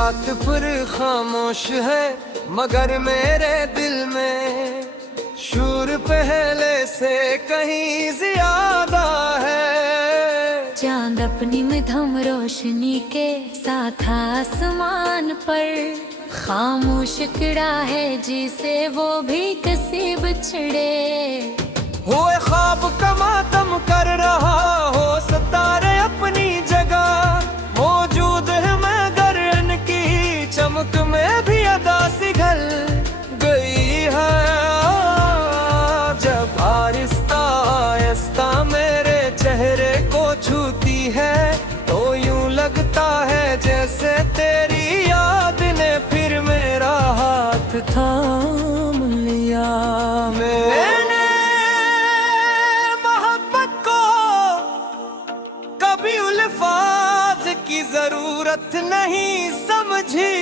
रात फिर खामोश है, मगर मेरे दिल में शूर पहले से कहीं ज्यादा है। चांद अपनी मध्यम रोशनी के साथ आसमान पर खामोश खड़ा है, जिसे वो भी किसी बिछड़े। हुए ख्वाब का मातम कर रहा हो, सितारे अपनी जगह मौजूद है, मगर इनकी चमक में भी अदा सी ढल गई है। जब आहिस्ता आहिस्ता मेरे चेहरे को छूती है, तो यूं लगता है जैसे तेरी याद ने फिर मेरा हाथ थाम लिया। मैंने मोहब्बत को कभी अल्फाज की जरूरत नहीं समझी,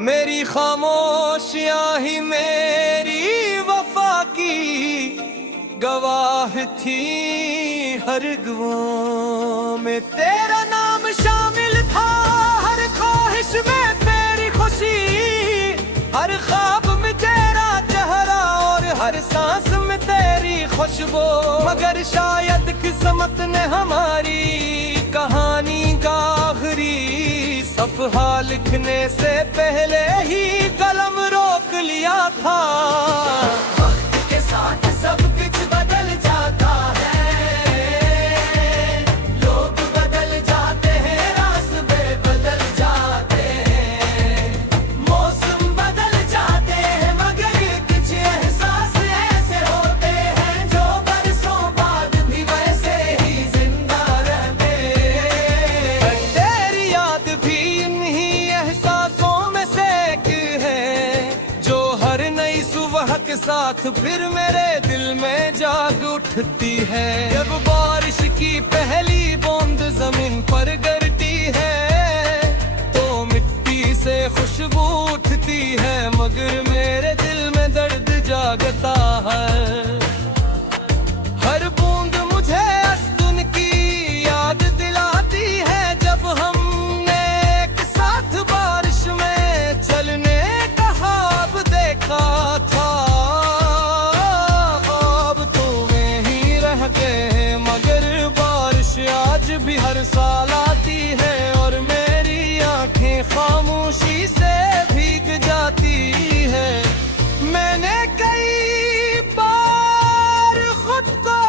मेरी खामोशियां ही मेरी वफा की गवाह थी। हर दुआ में तेरा नाम शामिल था, हर ख्वाहिश में तेरी खुशी, हर ख्वाब में तेरा चेहरा और हर सांस में तेरी खुशबू। मगर शायद किस्मत ने हमारी कहानी का आखिरी सफ़हा लिखने से पहले ही कलम रोक लिया था। वक्त के साथ सब कुछ बदल जाता है, लोग बदल जाते हैं, रास्ते बदल जाते हैं, मौसम बदल जाते हैं, मगर कुछ एहसास ऐसे होते हैं जो बरसों बाद भी वैसे ही जिंदा रहते हैं। तेरी याद भी इन्हीं एहसासों में से एक है, जो हर नई सुबह के साथ फिर मेरे दिल में जाग उठती है। जब बारिश की पहली बूंद जमीन पर गिरती है, तो मिट्टी से खुशबू उठती है, मगर मेरे दिल में दर्द जागता है। हर बूंद मुझे अस्दुन की याद दिलाती है, जब हमने एक साथ बारिश में चलने का ख्वाब देखा था। ख्वाब तो में ही रह गए, मगर बारिश आज भी हर साल आती है, और मेरी आंखें खामोशी से भीग जाती है। मैंने कई बार खुद को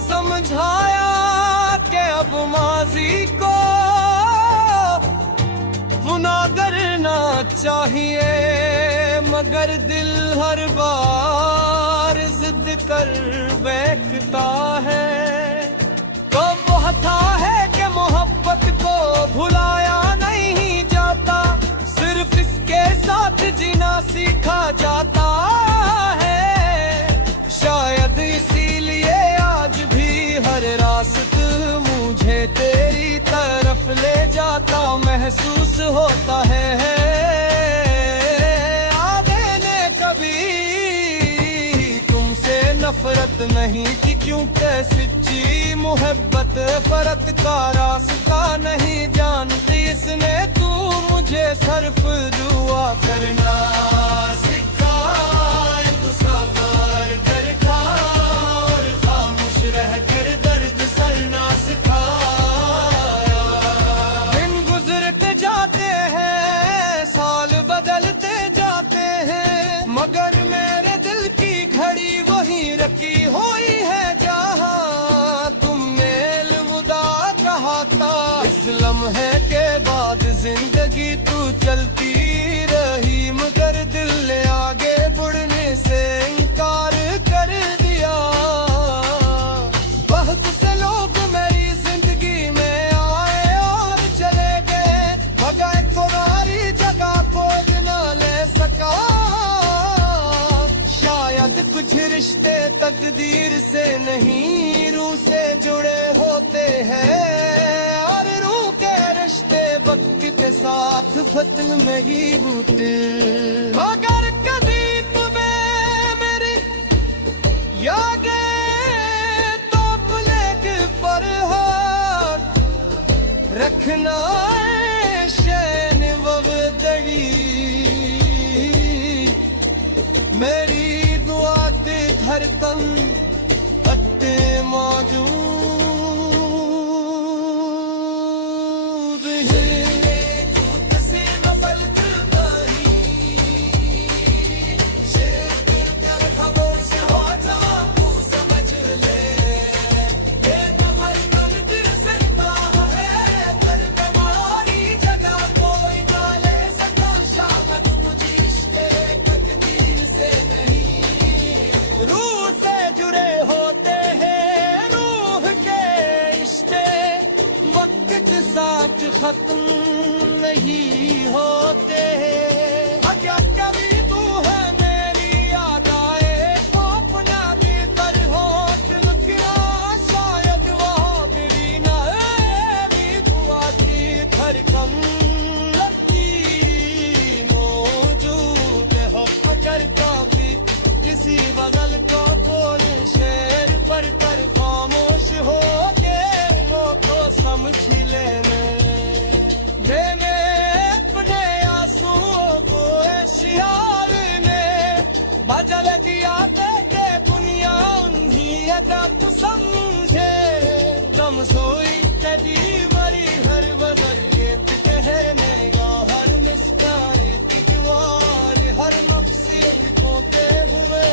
समझाया कि अब माजी को गुनाह करना चाहिए, मगर दिल हर बार जिद कर बैठता है। तो कहता है कि मोहब्बत को भुलाया नहीं जाता, सिर्फ इसके साथ जीना सीखा जाता है। शायद इसीलिए आज भी हर रास्ता मुझे तेरी तरफ ले जाता महसूस होता है। आधे ने कभी तुमसे नफरत नहीं की, क्योंकि सच्ची मोहब्बत फरत का रास्ता नहीं जानती। इसने तू मुझे सिर्फ दुआ करना सिखाए, तू सबर कर खा और खामोश रह कर दर्द सहना सिखाया। दिन गुजरते जाते हैं, साल बदलते जाते हैं, मगर मेरे दिल की घड़ी वही रखी हुई है जहाँ तुमने अलविदा कहा था। इस लम्हे के बाद जिंदगी तू चलती रही, मगर दिल ने आगे बढ़ने से इनकार कर दिया। बहुत से लोग मेरी जिंदगी में आए और चले गए, मगर तुम्हारी जगह खोज न ले सका। शायद कुछ रिश्ते तकदीर से नहीं रूह से जुड़े होते हैं, और रूह के रिश्ते वक्त के साथ फतल में ही बूते। मगर कभी तुम्हें मेरी यादें तो प्लेट पर हाथ रखना है। हर दम हद मौजूद है। रूह से जुड़े होते हैं रूह के रिश्ते, वक्त के साथ खत्म नहीं होते। क्या कभी तू है मेरी याद आए तो अपना भी कर हो क्या, शायद वो गिरी ना मेरी दुआ की धड़कन लगी मौजूद हो। अगर कभी किसी बगल को बोल शेर पर कर खामोश हो के वो तो समझ ही लेने देने अपने आंसुओं को शियार ने बदल दिया के दुनिया उन्हीं अदा तू समझे। दम सोई तेरी मरी हर बदल के कहने का हर मुस्कान की दीवार हर नफ्सियत को के हुए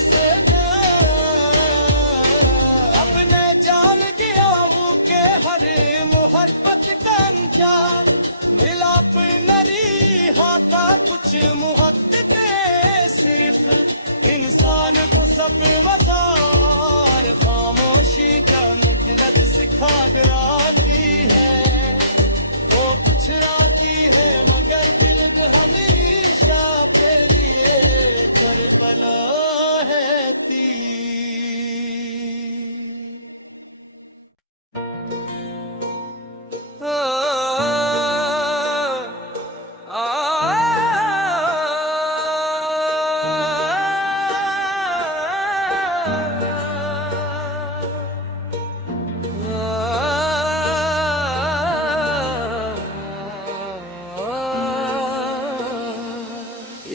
से अपने जान गया वो के हर मोहब्बत का क्या मिलाप नरी हाथा कुछ मुहद्दत सिर्फ इंसान को सब वजार खामोशी का निकलत सिखा कराती है। वो कुछ राती है मगर दिल हमेशा के लिए करबला है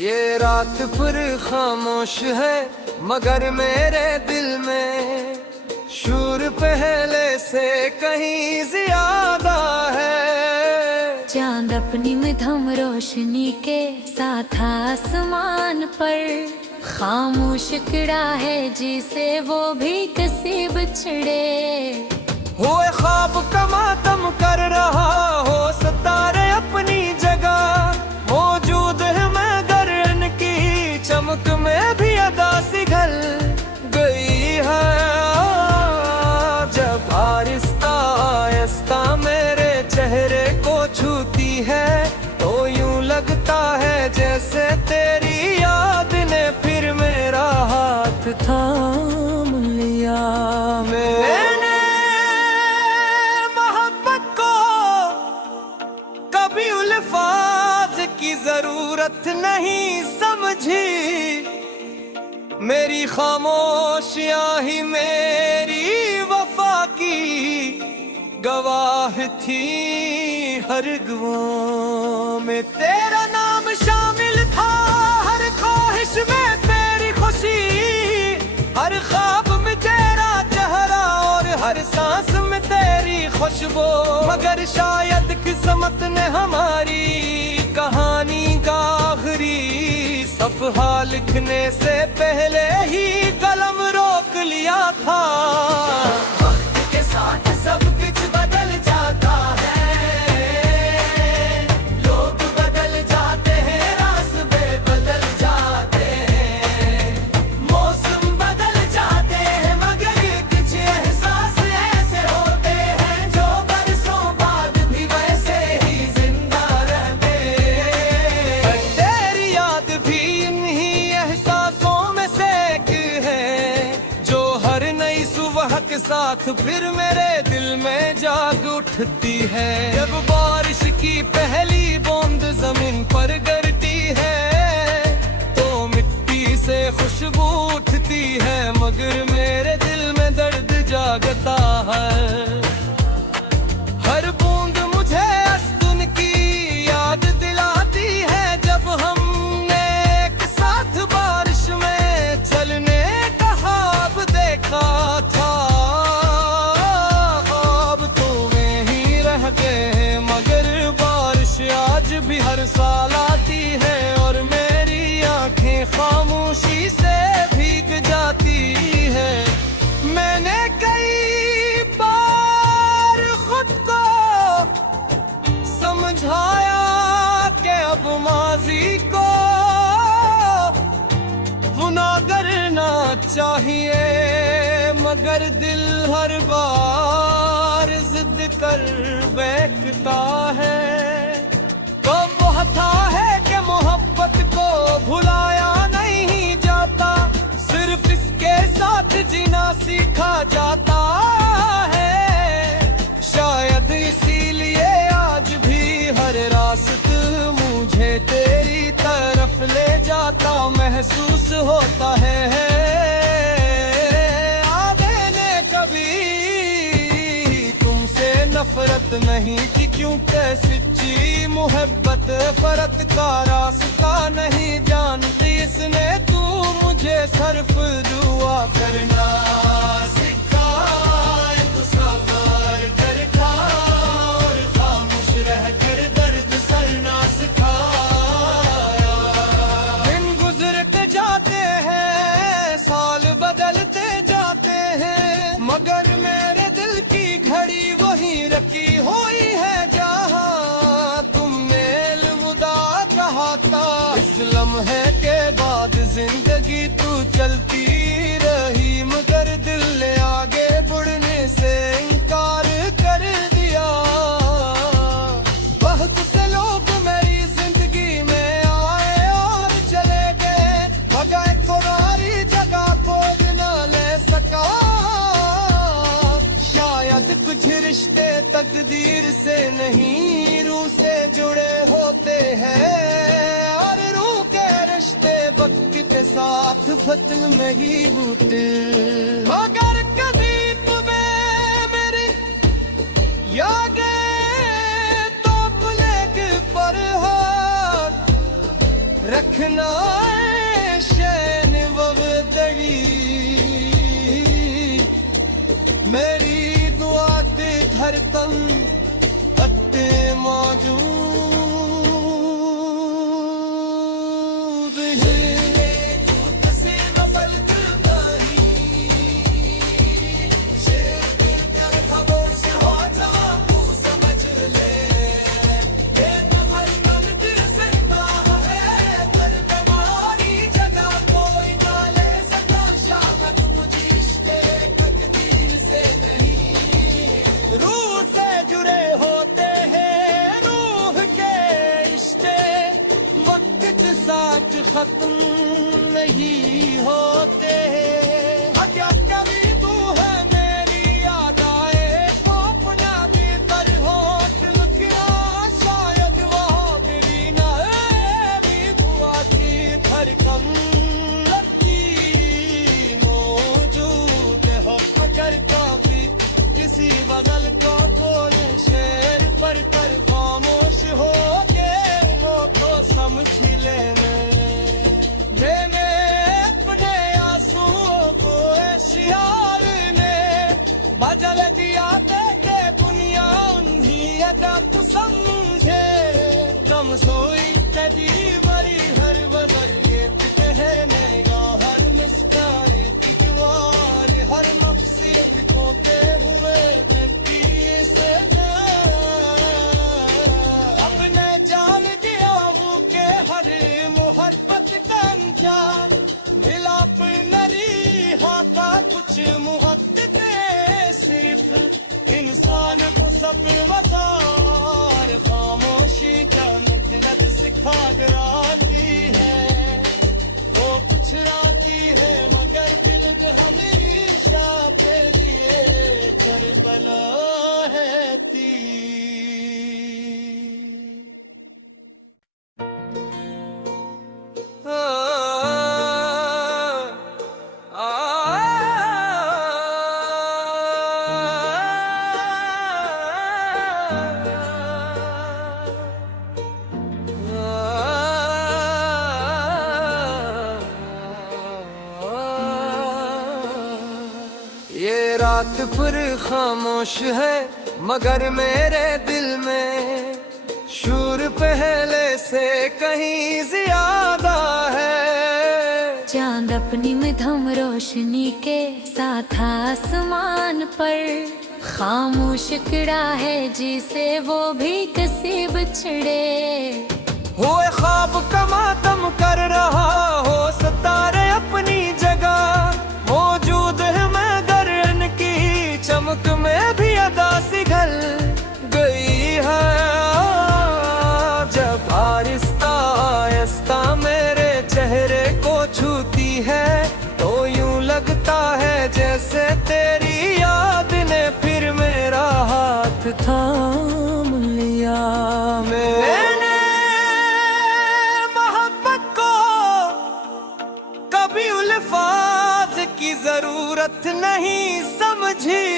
ये रात फिर खामोश है मगर मेरे दिल में शूर पहले से कहीं ज्यादा है। चांद अपनी मध्यम रोशनी के साथ आसमान पर खामोश खड़ा है जिसे वो भी कसी बिछड़े। हुए ख्वाब का मातम कर रहा हो सितारे अपनी जगह मौजूद है मगर इनकी चमक में भी अदा सी घल गई है। जब आहिस्ता आहिस्ता मेरे चेहरे को छूती है तो यूं लगता है जैसे तेरी याद ने फिर मेरा हाथ थाम लिया। मैंने मोहब्बत को कभी अल्फाज की जरूरत नहीं समझी, मेरी खामोशियां ही मेरी वफा की गवाह थी। हर दुआ में तेरा नाम शामिल था, हर ख्वाहिश में तेरी खुशी, हर ख्वाब में तेरा चेहरा और हर सांस में तेरी खुशबू। मगर शायद किस्मत ने हमारी कहानी का आखिरी सफहा लिखने से पहले ही कलम रोक लिया था। वक्त के साथ सब कुछ बदल जाता है, लोग बदल जाते हैं, रास्ते बदल जाते हैं, मौसम बदल जाते हैं, मगर कुछ एहसास ऐसे होते हैं जो बरसों बाद भी वैसे ही जिंदा रहते हैं। तेरी याद भी इन्हीं एहसासों में से एक है जो हर नई सुबह के साथ फिर मेरे दिल में जाग उठती है। जब बारिश की पहली बूंद जमीन पर गिरती है तो मिट्टी से खुशबू उठती है, मगर मेरे दिल में दर्द जागता है। हर बूंद मुझे अस्दुन की याद दिलाती है जब हमने एक साथ बारिश में चलने समझना चाहिए, मगर दिल हर बार जिद कर बैठता है। तो कहता है कि मोहब्बत को भुलाया नहीं जाता, सिर्फ इसके साथ जीना सीखा जाता है। शायद इसीलिए आज भी हर रास्ता मुझे तेरी तरफ ले जाता महसूस होता है। आधे ने कभी तुमसे नफरत नहीं की, क्योंकि सच्ची मोहब्बत फरत का रास्ता नहीं जानती। इसने तू मुझे सिर्फ दुआ करना सिखाए, तो सबर कर खा और खामोश रह कर दर्द सहना सिखाया। दिन गुजरते जाते हैं, साल बदलते जाते हैं, मगर मेरे दिल की घड़ी वही रखी हुई है जहाँ तुमने अलविदा कहा था। इस लम्हे के बाद जिंदगी तू चलती रही, मगर दिल ने आगे बढ़ने से इनकार कर दिया। बहुत से लोग मेरी जिंदगी में आए और चले गए, मगर तुम्हारी जगह खोज न ले सका। शायद कुछ रिश्ते तकदीर से नहीं रूह से जुड़े होते हैं, और रूह के रिश्ते वक्त के साथ फतन में ही बूते। मगर कभी तुम्हें मेरी यादें तो प्लेग पर हाथ रखना है शैन वगदड़ी। मेरी दुआ ते धड़कन अत्ते मौजूद खत्म नहीं होते। क्या कभी तू है मेरी याद आए तो अपना भी कर होठ लुकिया, शायद वो तेरी ना मेरी दुआ की धड़कन लगी मौजूद हो। मगर काफी इसी बगल को बोल शेर पर कर खामोश हो गए, वो तो समझ लेने। मैंने अपने आंसुओं को शियार ने बदल दिया, देखे दुनिया उन्हीं अदा तू समझे। दम सोई तेरी बड़ी हर बदल ये कहने का हर मुस्कान की दीवार, हर नफ्सियत को के हुए व्यक्ति से अपने जान दिया वो के हर मोहब्बत का मिलाप नली हाथा कुछ मुहब्बत सिर्फ इंसान को सब वजार। खामोशी का नकलत सिखा कराती है, वो कुछ राती है मगर दिल हमेशा तेरे लिए करबला है तीर। ये रात फिर खामोश है, मगर मेरे दिल में शूर पहले से कहीं ज्यादा है। चांद अपनी मध्यम रोशनी के साथ आसमान पर खामोश खड़ा है, जिसे वो भी किसी बिछड़े हुए ख्वाब का मातम कर रहा हो, सितारे अपनी जगह से तेरी याद ने फिर मेरा हाथ थाम लिया। मैंने मोहब्बत को कभी अल्फाज की जरूरत नहीं समझी,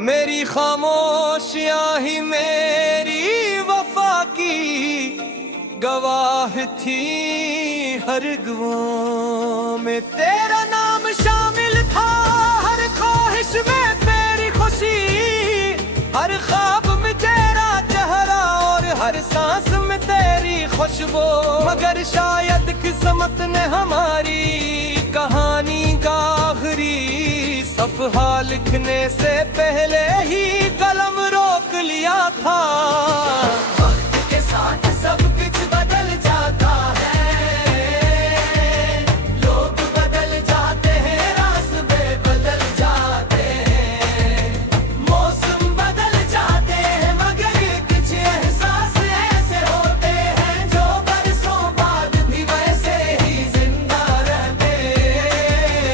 मेरी खामोशियां ही मेरी वफा की गवाह थी। हर गवाह में तेरा नाम शामिल था, हर ख्वाहिश में तेरी खुशी, हर ख्वाब में तेरा चेहरा और हर सांस में तेरी खुशबू। मगर शायद किस्मत ने हमारी कहानी का आखिरी सफहा लिखने से पहले ही कलम रोक लिया था। वक्त के साथ सब कुछ बदल जाता है, लोग बदल जाते हैं, रास्ते बदल जाते हैं, मौसम बदल जाते हैं, मगर कुछ एहसास ऐसे होते हैं जो बरसों बाद भी वैसे ही जिंदा रहते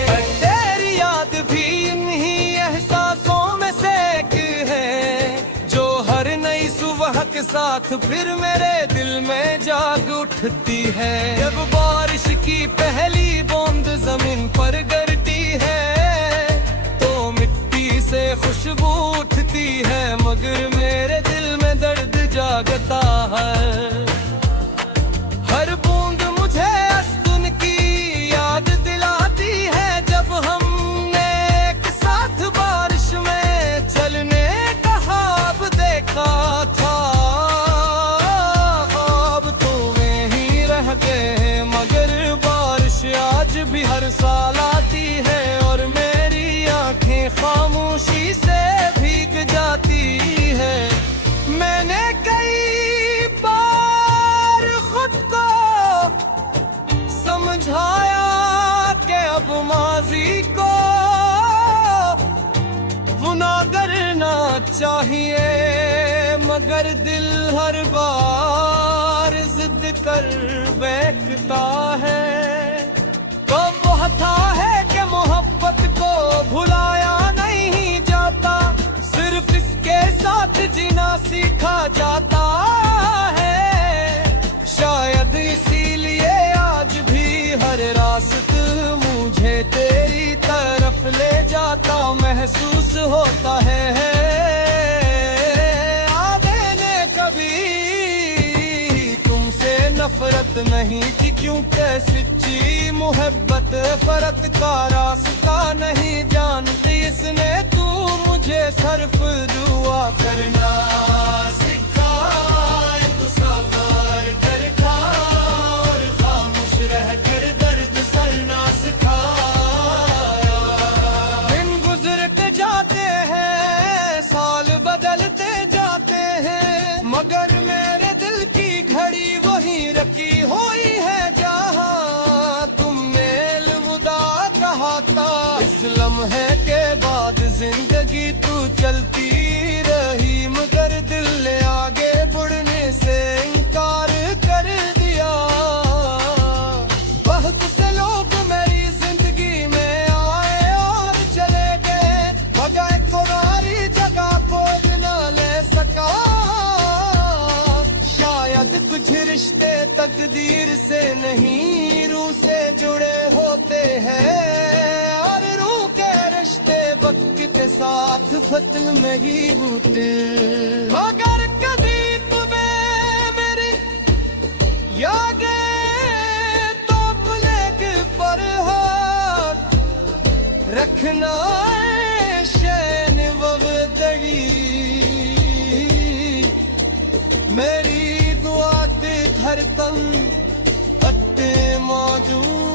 हैं। तेरी याद भी इन्हीं एहसासों में से एक है जो हर नई सुबह के साथ फिर मेरे दिल में जाग उठती है। जब बारिश की पहली बूंद जमीन पर गिरती है तो मिट्टी से खुशबू उठती है, मगर मेरे दिल में दर्द जागता है। हर बूंद मुझे अस्दुन की याद दिलाती है, जब हमने एक साथ बारिश में चलने का ख्वाब देखा था। ख्वाब तो में ही रह गए, मगर बारिश आज भी हर साल आती है और मेरी आंखें खामोशी से भीग जाती है। मैंने कई बार खुद को समझाया कि अब माजी को गुनाह करना चाहिए, मगर दिल हर बार जिद कर बैठता है। तो कहता है कि मोहब्बत को भुलाया नहीं जाता, सिर्फ इसके साथ जीना सीखा जाता है। शायद इसीलिए आज भी हर रास्ता मुझे तेरी तरफ ले जाता महसूस होता है। आधे ने कभी तुमसे नफरत नहीं की, क्योंकि सच्ची मोहब्बत फरत का रास्ता नहीं जानती। इसने तू मुझे सिर्फ दुआ करना सिखाए, तू सबर कर खा और खामोश रह कर दर्द सहना सिखाया। दिन गुजरते जाते हैं, साल बदलते जाते हैं, मगर मेरे दिल की घड़ी वही रखी हुई है जहाँ तुमने अलविदा कहा था। इस लम्हे के बाद जिंदगी तू चलती रही, मगर दिल ने आगे बढ़ने से इनकार कर दिया। बहुत से लोग मेरी जिंदगी में आए और चले गए, मगर तुम्हारी जगह कोई न ले सका। शायद कुछ रिश्ते तकदीर से नहीं रूह से जुड़े होते हैं, और रूह के रिश्ते वक्त के साथ फतल में ही बूते। मगर कभी तुम्हें मेरी यादें तो प्लेग पर हाथ रखना है शैन वगदगी। मेरी दुआ ते धड़कन अट्टे मौजूद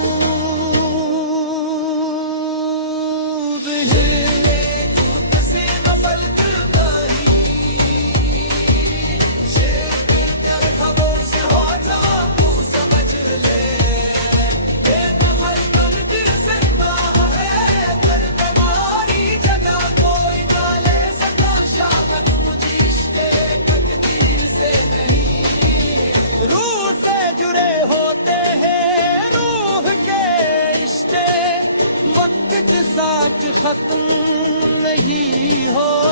खत्म नहीं हो